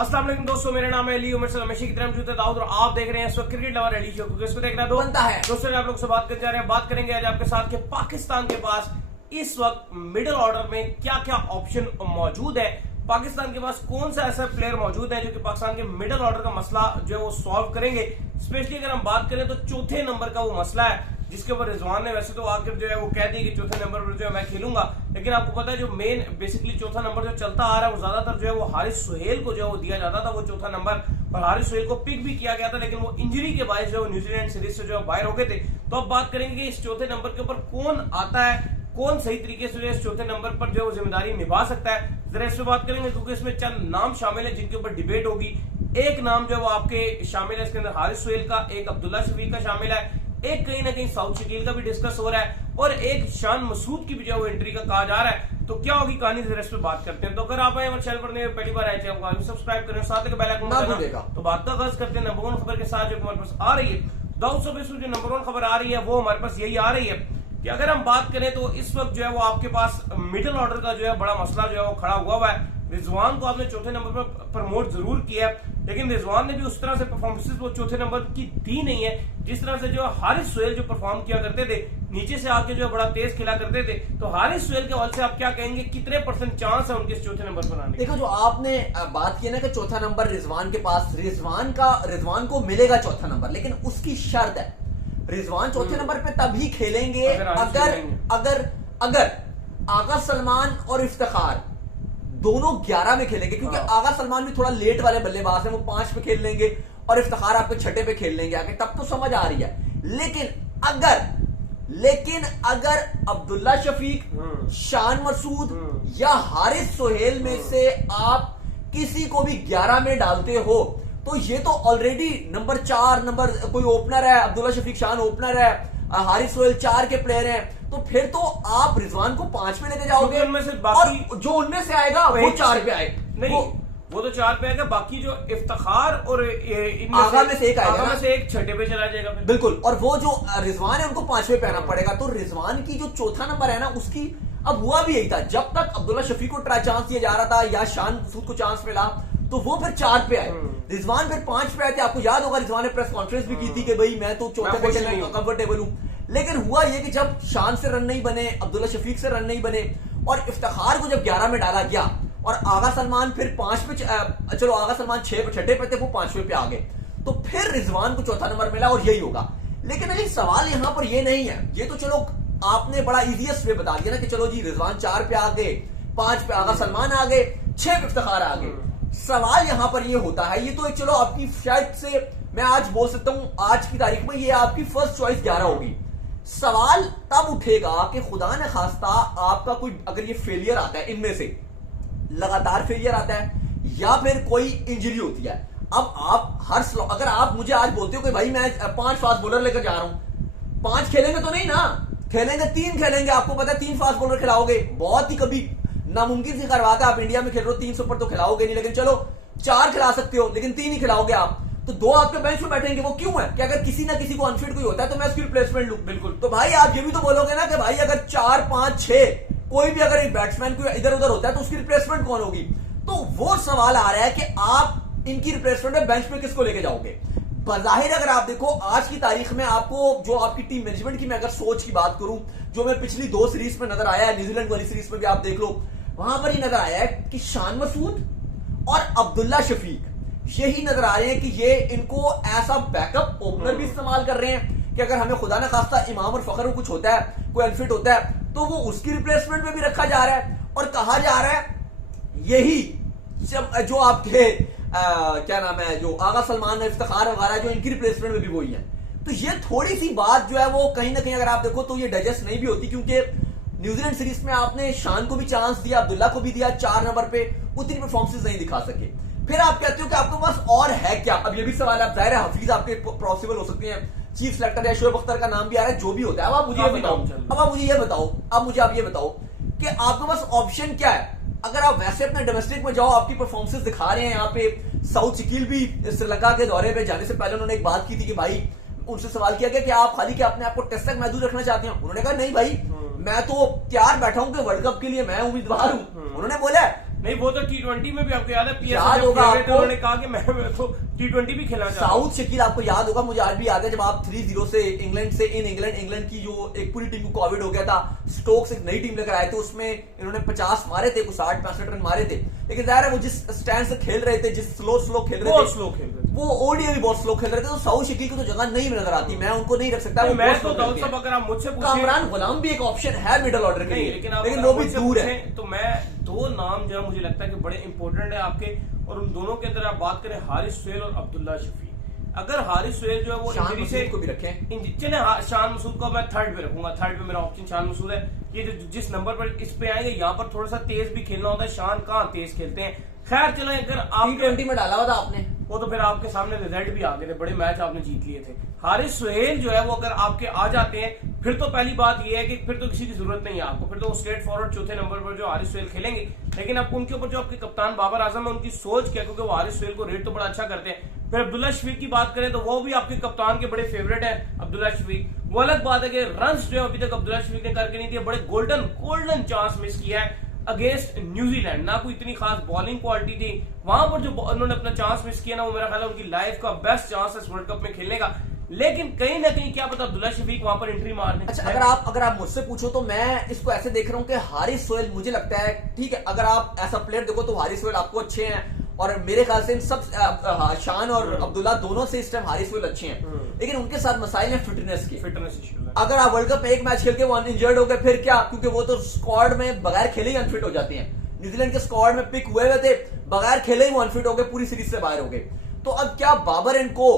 अस्सलाम वालेकुम दोस्तों, मेरा नाम है अली उमर से हमेशा की तरह मौजूद है दाऊद और आप देख रहे हैं इस वक्त क्रिकेट लवर अली शो को। इसको देखना बनता है दोस्तों, आप लोग से बात करने जा रहे हैं। बात करेंगे आज आपके साथ कि पाकिस्तान के पास इस वक्त मिडिल ऑर्डर में क्या क्या ऑप्शन मौजूद है। पाकिस्तान के पास कौन सा ऐसा प्लेयर मौजूद है जो कि पाकिस्तान के मिडिल ऑर्डर का मसला जो है वो सॉल्व करेंगे। स्पेशली अगर हम बात करें तो चौथे नंबर का वो मसला है जिसके ऊपर रिजवान ने वैसे तो आकर जो है वो कह दी कि चौथे नंबर पर जो है मैं खेलूंगा, लेकिन आपको पता है जो मेन बेसिकली चौथा नंबर जो चलता आ रहा है वो ज्यादातर जो है वो हारिस सुहेल को जो है वो दिया जाता था वो चौथा नंबर, और हारिस सुहेल को पिक भी किया गया था, लेकिन वो इंजरी के बायस जो न्यूजीलैंड सीरीज से जो बाहर हो गए थे। तो अब बात करेंगे कि इस चौथे नंबर के ऊपर कौन आता है, कौन सही तरीके से इस चौथे नंबर पर जो जिम्मेदारी निभा सकता है। जरा इस पे बात करेंगे क्योंकि इसमें चंद नाम शामिल है जिनके ऊपर डिबेट होगी। एक नाम जो है वो आपके शामिल है इसके अंदर हारिस सुहेल का, एक अब्दुल्ला शफीक का शामिल है, एक कहीं ना कहीं साउथ शकील का भी डिस्कस हो रहा है, और एक शान मसूद की भी जो एंट्री का कहा जा रहा है। तो क्या होगी कहानी, जरा इस पे बात करते हैं। तो अगर आप हमारे चैनल पर पहली बार आए चैनल सब्सक्राइब करें, साथ बेल आइकन दबाना। तो बात का आगाज करते हैं नंबर वन खबर के साथ जो हमारे पास आ रही है। दाऊद साहब जो नंबर वन खबर आ रही है वो हमारे पास यही आ रही है कि अगर हम बात करें तो इस वक्त जो है वो आपके पास मिडिल ऑर्डर का जो है बड़ा मसला जो है वो खड़ा हुआ है। रिजवान को आपने चौथे नंबर पर प्रमोट जरूर किया है, लेकिन रिजवान ने भी उस तरह से परफॉर्मेंसेस वो चौथे नंबर की दी नहीं है जिस तरह से जो हारिस सुहेल जो परफॉर्म किया करते थे, नीचे से आके जो बड़ा तेज खेला करते थे। तो हारिस सुहेल के हवाले से आप क्या कहेंगे, कितने % चांस है उनके इस चौथे नंबर पर आने? देखो, जो आपने बात की ना कि चौथा नंबर रिजवान के पास, रिजवान को मिलेगा चौथा नंबर, लेकिन उसकी शर्त है रिजवान चौथे नंबर पे तभी खेलेंगे अगर आगा सलमान और इफ्तिखार दोनों 11 में खेलेंगे, क्योंकि आगा सलमान भी थोड़ा लेट वाले बल्लेबाज हैं, वो 5 पे खेल लेंगे और इफ्तिखार आपके छठे पे खेल लेंगे आगे, तब तो समझ आ रही है। लेकिन अगर अब्दुल्ला शफीक, शान मसूद या हारिस सुहेल में से आप किसी को भी 11 में डालते हो तो ये तो ऑलरेडी नंबर 4 नंबर कोई ओपनर है, अब्दुल्ला शफीक शान ओपनर है, हारिस सुहेल 4 के प्लेयर हैं, तो फिर तो आप रिजवान को 5 में लेते जाओगे, उनमें से बाकी और जो उनमें से आएगा वो 4 पे आए। नहीं, वो तो 4 पे आएगा, बाकी जो इफ्तिखार और आगा में से एक आएगा, आगा में से एक छठे पे चला जाएगा फिर। बिल्कुल, और वो जो रिजवान है उनको 5वें पे आना पड़ेगा। तो रिजवान की जो चौथा नंबर है ना, उसकी अब हुआ भी यही था, जब तक अब्दुल्ला शफीक को चांस दिया जा रहा था या शान मसूद को चांस मिला तो वो फिर 4 पे आए, रिजवान फिर 5 पे आए थे। आपको याद होगा रिजवान ने प्रेस कॉन्फ्रेंस भी की थी कि भाई मैं तो चौथे पे खेलने कंफर्टेबल हूं। लेकिन हुआ ये कि जब शान से रन नहीं बने, अब्दुल्ला शफीक से रन नहीं बने, और इफ्तिखार को जब 11 में डाला गया और आगा सलमान फिर 5 पे, चलो आगा सलमान छठे पे थे, वो 5वें पे आ गए, तो फिर रिजवान को चौथा नंबर मिला और यही होगा। लेकिन अभी सवाल यहां पर ये नहीं है, ये तो चलो आपने बड़ा इजीएस्ट वे बता दिया ना कि चलो जी रिजवान 4 पे आ गए, 5 पे आगा सलमान आ गए, 6 पे इफ्तिखार आ गए। सवाल यहां पर ये होता है, ये तो एक चलो आपकी शायद से मैं आज बोल सकता हूं आज की तारीख में ये आपकी फर्स्ट चॉइस 11 होगी। सवाल तब उठेगा कि खुदा ने खास्ता आपका कोई अगर ये फेलियर आता है, इनमें से लगातार फेलियर आता है या फिर कोई इंजरी होती है, अब आप अगर आप मुझे आज बोलते हो कि भाई मैं 5 फास्ट बॉलर लेकर जा रहा हूं, 5 खेलेंगे तो नहीं ना, खेलेंगे 3 खेलेंगे, आपको पता है 3 फास्ट बॉलर खिलाओगे, बहुत ही कभी नामुमकिन सी करवाता है, आप इंडिया में खेल रहे हो 300 पर तो खिलाओगे नहीं, लेकिन चलो 4 खिला सकते हो, लेकिन 3 ही खिलाओगे आप, तो 2 आपके बेंच में बैठेंगे। वो क्यों है कि अगर किसी ना किसी को अनफिट कोई होता है तो मैं उसकी रिप्लेसमेंट लूं। बिल्कुल, तो भाई आप ये भी तो बोलोगे ना कि भाई अगर 4, 5, 6 कोई भी अगर एक बैट्समैन कोई इधर उधर होता है तो उसकी रिप्लेसमेंट कौन होगी। तो वो सवाल आ रहा है कि आप इनकी रिप्लेसमेंट में बेंच में किसको लेके जाओगे। बजाहिर अगर आप देखो आज की तारीख में आपको जो आपकी टीम मैनेजमेंट की मैं अगर सोच की बात करूं, जो मैं पिछली 2 सीरीज में नजर आया है, न्यूजीलैंड वाली सीरीज में भी आप देख लो, वहां पर ही नजर आया है कि शान मसूद और अब्दुल्ला शफीक यही नजर आ रहे हैं कि ये इनको ऐसा बैकअप ओपनर भी इस्तेमाल कर रहे हैं कि अगर हमें खुदा ना खास्ता इमाम और फखर को कुछ होता है, कोई अनफिट होता है, तो वो उसकी रिप्लेसमेंट में भी रखा जा रहा है। और कहा जा रहा है यही जो आपके क्या नाम है, जो आगा सलमान, इफ्तिखार वगैरह जो इनकी रिप्लेसमेंट में भी वही है। तो ये थोड़ी सी बात जो है वो कहीं ना कहीं अगर आप देखो तो ये डाइजेस्ट नहीं भी होती, क्योंकि न्यूजीलैंड सीरीज में आपने शान को भी चांस दिया, अब्दुल्ला को भी दिया, 4 नंबर पे उतनी परफॉर्मेंस नहीं दिखा सके। फिर आप कहते हो कि आपके पास और है क्या। अब ये भी सवाल है, अब जाहिर है हफीज आपके पॉसिबल हो सकते हैं, चीफ सेलेक्टर या शोएब अख्तर का नाम भी आ रहा है, जो भी होता है। अब आप मुझे ये बताओ कि आपके पास ऑप्शन क्या है। अगर आप वैसे अपने डोमेस्टिक में जाओ, आपकी परफॉर्मेंसेस दिखा रहे हैं, यहाँ पे साउथ शकील भी श्रीलंका के दौरे पे जाने से पहले उन्होंने एक बात की थी कि भाई, उनसे सवाल किया गया कि आप खाली के अपने आप को टेस्ट तक महदूद रखना चाहते हैं। उन्होंने कहा नहीं भाई, मैं तो तैयार बैठा हूं कि वर्ल्ड कप के लिए मैं उम्मीदवार हूं। उन्होंने बोला नहीं वो तो T20 में भी आपको याद है याद होगा आपको, उन्होंने कहा कि मैं तो T20 भी खेलना चाहता हूं। साउथ शकील आपको याद होगा, मुझे आज भी याद है जब आप 3-0 से इंग्लैंड की जो एक पूरी टीम को कोविड हो गया था, स्टोक्स एक नई टीम लेकर आए थे, उसमें इन्होंने 50 मारे थे, कुछ 60-65 रन मारे थे। लेकिन जाहिर है वो जिस स्टैंड से खेल रहे थे, जिस स्लो खेल रहे थे, वो ओडीआई भी बहुत स्लो खेल रहे थे, तो साउथ शकील को तो जगह नहीं नजर आती, मैं उनको नहीं रख सकता। मैं तो दाऊद साहब अगर आप मुझसे पूछें, कामरान गुलाम भी एक ऑप्शन है मिडिल ऑर्डर के लिए, लेकिन वो भी दूर है। तो मैं दो नाम जो है मुझे लगता है कि बड़े इंपॉर्टेंट है आपके, और उन दोनों के अंदर आप बात करें हारिस सुहेल और अब्दुल्ला शफी। अगर हारिस सुहेल जो है वो इंजरी से को भी रखें, चले शान मसूद को मैं थर्ड पे रखूंगा, थर्ड पे मेरा ऑप्शन शान मसूद है। ये जिस नंबर पर इस पे आएंगे यहाँ पर थोड़ा सा तेज भी खेलना होता है, शान कहाँ तेज खेलते हैं। खैर चलो, अगर आप T20 में डाला हुआ था आपने, वो तो फिर आपके सामने रिजल्ट भी आ गए थे, बड़े मैच आपने जीत लिए थे। हारिस सुहेल जो है वो अगर आपके आ जाते हैं, फिर तो पहली बात ये है कि फिर तो किसी की जरूरत नहीं है आपको, फिर तो स्ट्रेट फॉरवर्ड चौथे नंबर पर जो हारिस सुहेल खेलेंगे। लेकिन अब उनके ऊपर जो आपके कप्तान बाबर आजम है, उनकी सोच क्या, क्योंकि वो हारिस सुहेल को रेट तो बड़ा अच्छा करते हैं। फिर अब्दुल्ला शफीक की बात करें तो वो भी आपके कप्तान के बड़े फेवरेट है अब्दुल्ला शफीक। वो अलग बात है कि रन्स जो अभी तक अब्दुल्ला शफीक ने करके नहीं दिए, बड़े गोल्डन चांस मिस किया है अगेंस्ट न्यूजीलैंड। ना कोई इतनी खास बॉलिंग क्वालिटी थी वहां पर, जो उन्होंने अपना चांस मिस किया ना, वो मेरा ख्याल है उनकी लाइफ का बेस्ट चांस है इस वर्ल्ड कप में खेलने का। लेकिन कहीं ना कहीं क्या पता अब्दुल्ला शफीक वहां पर एंट्री मारने। अच्छा, अगर आप मुझसे पूछो तो मैं इसको ऐसे देख रहा हूं कि हारिस सुहेल मुझे लगता है ठीक है, अगर आप ऐसा प्लेयर देखो तो हारिस सुहेल आपको अच्छे हैं, और मेरे ख्याल से इन सब शान और अब्दुल्ला दोनों से इस टाइम हारिस सुहेल अच्छे हैं, लेकिन उनके साथ मसाइल है फिटनेस इश्यूज। अगर आप वर्ल्ड कप में एक मैच खेल के वो अनइंजर्ड हो गए फिर क्या, क्योंकि वो तो स्क्वाड में बगैर खेले ही अनफिट हो जाते हैं। न्यूजीलैंड के स्क्वाड में पिक हुए थे, बगैर खेले ही वो अनफिट हो गए, पूरी सीरीज से बाहर हो गए। तो अब क्या बाबर एंड को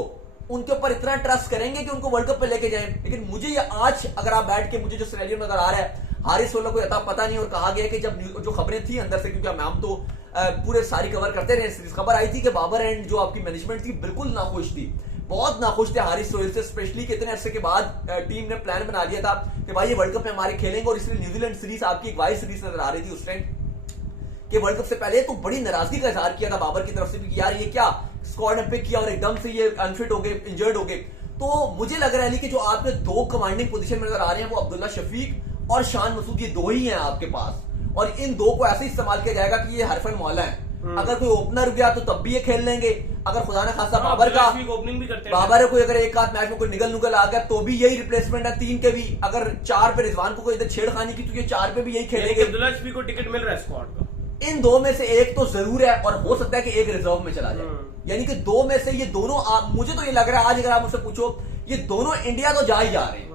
उनके ऊपर इतना ट्रस्ट करेंगे कि उनको वर्ल्ड कप पे लेके जाएं? लेकिन मुझे ये आज अगर आप बैठ के मुझे जो सिनेरियो नजर आ रहा है, हारिस सुहेल को अता पता नहीं, और कहा गया कि जब जो खबरें थी अंदर से, क्योंकि हम तो पूरे सारी कवर करते रहे सीरीज, खबर आई थी कि बाबर एंड जो आपकी मैनेजमेंट थी बिल्कुल नाखुश थी, बहुत नाखुश थे हारिस सुहेल से, स्पेशली कितने अरसे के बाद टीम ने प्लान बना लिया था कि भाई ये वर्ल्ड कप में हमारे खेलेंगे, और इसलिए न्यूजीलैंड सीरीज आपकी एक वाइड सीरीज नजर आ रही थी उस टाइम कि वर्ल्ड कप से पहले। तो बड़ी नाराजगी का इजहार किया था बाबर की तरफ से भी कि यार ये क्या स्क्वाड ने पिक किया और एकदम से ये अनफिट हो गए, इंजर्ड हो गए। तो मुझे लग रहा है कि जो आपके दो कमांडिंग पोजीशन में नजर आ रहे हैं वो अब्दुल्ला शफीक और शान मसूद, ये दो ही हैं आपके पास, और इन दो को ऐसे इस्तेमाल किया जाएगा कि ये हरफन मौला है। अगर कोई ओपनर गया तो तब भी ये खेल लेंगे, अगर खुदा ना खासा बाबर का ओपनिंग भी करते हैं, बाबर कोई अगर एक आध मैच में कोई निगल आ गया तो भी यही रिप्लेसमेंट है, 3 के भी। अगर 4 पे रिजवान को कोई इधर छेड़खानी की तो ये 4 पे भी यही खेलेंगे। अब्दुल्ला शफीक को टिकट मिल रहा है स्क्वाड का, इन दो में से एक तो जरूर है, और हो सकता है कि एक रिजर्व में चला जाए, यानी कि दो में से ये दोनों मुझे तो ये लग रहा है आज अगर आप मुझसे पूछो ये दोनों इंडिया तो जा ही जा रहे हैं।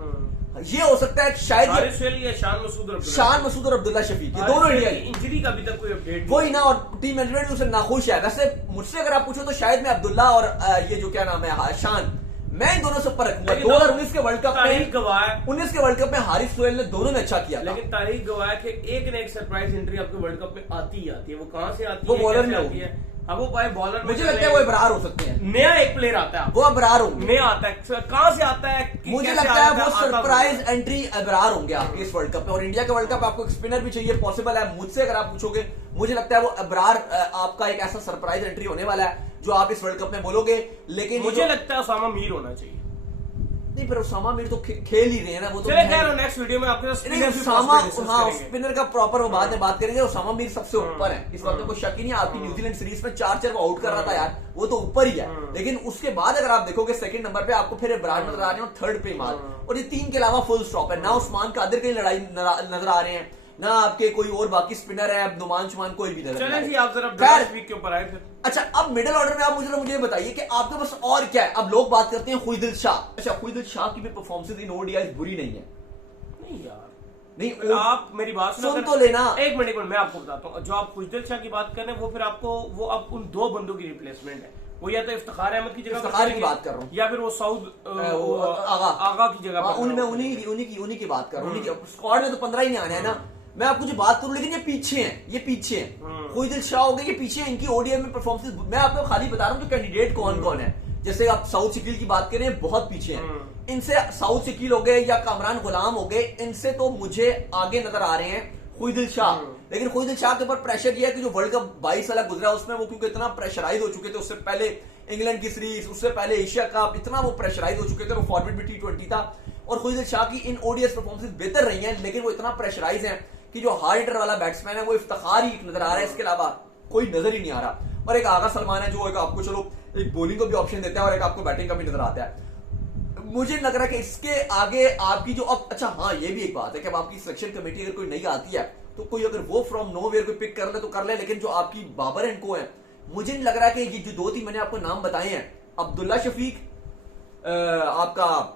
ये हो सकता है शायद शान मसूद और अब्दुल्ला शफीक, ये दोनों इंडिया की। इंजरी का अभी तक कोई अपडेट वही ना, और टीम मैनेजमेंट उनसे नाखुश है। वैसे मुझसे अगर आप पूछो तो शायद मैं अब्दुल्ला और ये जो क्या नाम है शान, मैं इन दोनों से ऊपर रखूंगा। 2019 के वर्ल्ड कप में, 19 के वर्ल्ड कप में हारिस सुहेल ने दोनों ने अच्छा किया, लेकिन तारीख गवाह है कि एक न एक सरप्राइज एंट्री आपके वर्ल्ड कप में आती ही आती है। वो कहां से आती है, वो बॉलर में होती है। अब वो पाए बॉलर, मुझे लगता है वो इब्रार हो सकते हैं, नया एक प्लेयर आता है, वो इब्रार होंगे, नया आता है, कहां से आता है, मुझे लगता है वो सरप्राइज एंट्री इब्रार होंगे आपके इस वर्ल्ड कप में। और इंडिया के वर्ल्ड कप आपको एक स्पिनर भी चाहिए, पॉसिबल है। मुझसे अगर आप पूछोगे, मुझे लगता है वो इब्रार आपका एक ऐसा सरप्राइज एंट्री होने वाला है जो आप इस वर्ल्ड कप में बोलोगे। लेकिन मुझे लगता है उसामा मीर होना चाहिए। नहीं, पर उसामा मीर तो खेल ही रहे हैं ना, वो तो नेक्स्ट वीडियो में आपके स्पिनर का प्रॉपर वो बाद में बात करेंगे। उसामा मीर सबसे ऊपर है, इस बात में कोई शक ही नहीं। आपकी न्यूजीलैंड सीरीज में 4 वो आउट कर रहा था यार, वो तो ऊपर ही है। लेकिन उसके बाद अगर आप देखोगे सेकंड नंबर पे आपको फिर इब्रार नजर आ रहे हैं, और थर्ड पे माल, और ये 3 के अलावा फुल स्टॉप है। ना उस्मान कादिर की लड़ाई नजर आ रहे हैं, ना आपके कोई और बाकी स्पिनर है, नुमान शुमान कोई भी नजर। चलें जी, आप जरा के ऊपर आए फिर। अच्छा, अब मिडिल ऑर्डर में आप मुझे बताइए कि आपके पास और क्या है। अब लोग बात करते हैं खुईदिल शाह। अच्छा, खुईदिल शाह की भी परफॉर्मेंस इन ओडीआई बुरी नहीं है। नहीं यार, नहीं, आप मेरी बात सुन तो लेना। एक मिनट मैं आपको बताता हूँ। जो आप खुईदिल शाह की बात कर रहे हैं वो फिर आपको वो अब उन 2 बंदों की रिप्लेसमेंट है। वो या तो इफ्तिखार अहमद की जगह इफ्तिखार की बात कर रहा हूँ, या फिर वो आगा की जगह। उन्हीं की बात कर रहा हूँ। स्क्वाड में तो 15 ही नहीं आने है ना, मैं आपको जो बात करूं। लेकिन ये पीछे हैं, खुईदिल शाह हो गए, ये पीछे हैं। इनकी ओडीआई में परफॉर्मेंस मैं आपको खाली बता रहा हूं कि कैंडिडेट कौन कौन है। जैसे आप साउथ शकील की बात करें, बहुत पीछे हैं। इनसे साउथ शकील हो गए या कामरान गुलाम हो गए, इनसे तो मुझे आगे नजर आ रहे हैं खुईदिल शाह। लेकिन खुईदिल शाह के ऊपर प्रेशर यह है कि जो वर्ल्ड कप 22 वाला गुजरा उसमें वो क्योंकि इतना प्रेशराइज हो चुके थे, उससे पहले इंग्लैंड की सीरीज, उससे पहले एशिया कप, इतना वो प्रेशराइज हो चुके थे। वो फॉर्मेट भी T20 था, और खुईदिल शाह की इन ओडीआई परफॉर्मेंस बेहतर रही हैं, लेकिन वो इतना प्रेशराइज है कि कि जो हार्ड हिटर वाला बैट्समैन है वो इफ्तिखार ही नजर आ रहा है, इसके अलावा कोई नजर ही नहीं आ रहा। और एक आगा सलमान है जो एक आपको चलो एक बॉलिंग को भी ऑप्शन देता है और एक आपको बैटिंग का भी नजर आता है। मुझे लग रहा है कि इसके आगे आपकी जो अब अच्छा हाँ ये भी एक बात है कि अब आपकी सिलेक्शन कमेटी अगर कोई नई आती है तो कोई अगर वो फ्रॉम नोवेयर कोई पिक कर ले तो कर ले, लेकिन जो आपकी बाबर एंड को है मुझे नहीं लग रहा कि ये जो 2-3 मैंने आपको नाम बताए हैं, अब्दुल्ला शफीक, आपका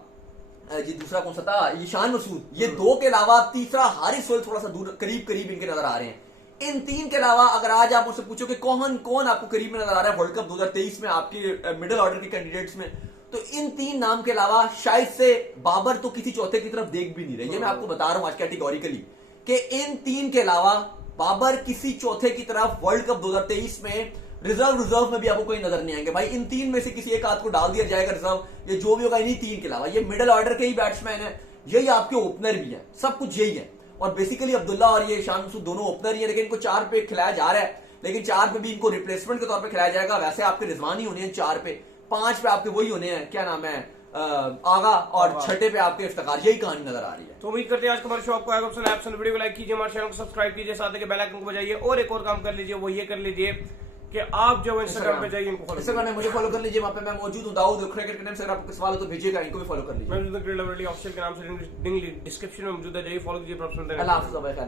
जी दूसरा कौन सा था, ये शान मसूद, ये दो के अलावा तीसरा हारिस सोहेल थोड़ा सा दूर करीब करीब इनके नजर आ रहे हैं। इन 3 के अलावा अगर आज आप मुझसे पूछो कि कौन कौन आपको करीब में नजर आ रहा है वर्ल्ड कप 2023 में आपके मिडिल ऑर्डर के कैंडिडेट्स में, तो इन 3 नाम के अलावा शायद से बाबर तो किसी चौथे की तरफ देख भी नहीं रहे। ये मैं आपको बता रहा हूं आज कैटेगोरिकली कि इन 3 के अलावा बाबर किसी चौथे की तरफ वर्ल्ड कप 2023 में रिजर्व में भी आपको कोई नजर नहीं आएंगे। भाई इन 3 में से किसी एक आध को डाल दिया जाएगा रिजर्व, ये जो भी होगा इन्हीं 3 के अलावा। ये मिडिल ऑर्डर के ही बैट्समैन है, यही आपके ओपनर भी है, सब कुछ यही है। और बेसिकली अब्दुल्ला और ये शान मसूद दोनों ओपनर ही है, लेकिन इनको 4 पे खिलाया जा रहा है, लेकिन 4 पे भी इनको रिप्लेसमेंट के तौर पे खिलाया जाएगा। वैसे आपके रिजवान ही होने हैं 4 पे, 5 पे आपके वही होने हैं, क्या नाम है, आगा, और 6 पे आपके इफ्तिखार। यही कहानी नजर आ रही है। तो उम्मीद करते हैं आज का हमारा शो आपको आएगा पसंद आया। पसंद वीडियो को लाइक कीजिए, हमारे चैनल को सब्सक्राइब कीजिए, साथ ही बेल आइकन को बजाइए और एक और काम कर लीजिए, वो ये कर लीजिए कि आप जो इंस्टाग्राम पे जाइए इनको फॉलो इंस्टाग्राम में मुझे फॉलो कर लीजिए, वहां पे मैं मौजूद हूं। दाऊद क्रिकेट के नाम से अगर आपको सवाल हो तो भेजिएगा, इनको भी फॉलो कर लीजिए। मैं ऑफिशियल के नाम से डिस्क्रिप्शन में मौजूद है, जाइए फॉलो कीजिए। अल्लाह हाफिज़।